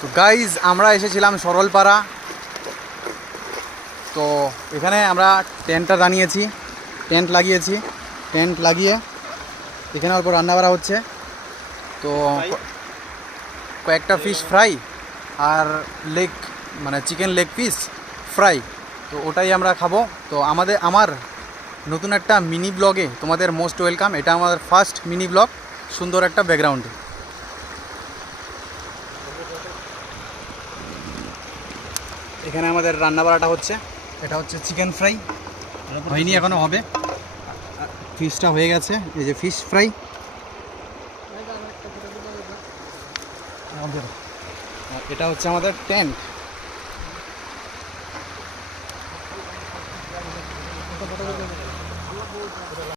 তো গাইজ আমরা এসেছিলাম সরলপাড়া। তো এখানে আমরা টেন্টটা বানিয়েছি, টেন্ট লাগিয়ে এখানে অল্প রান্না করা হচ্ছে। তো কয়েকটা ফিশ ফ্রাই আর লেগ মানে চিকেন লেগ পিস ফ্রাই, তো ওটাই আমরা খাবো। তো আমার নতুন একটা মিনি ব্লগে তোমাদের মোস্ট ওয়েলকাম। এটা আমাদের ফার্স্ট মিনি ব্লগ, সুন্দর একটা ব্যাকগ্রাউন্ডে। এখানে আমাদের রান্না বাড়াটা হচ্ছে, এটা হচ্ছে চিকেন ফ্রাই, হয়নি এখনও, হবে। ফিশটা হয়ে গেছে, এই যে ফিশ ফ্রাই। এটা হচ্ছে আমাদের টেন্ট।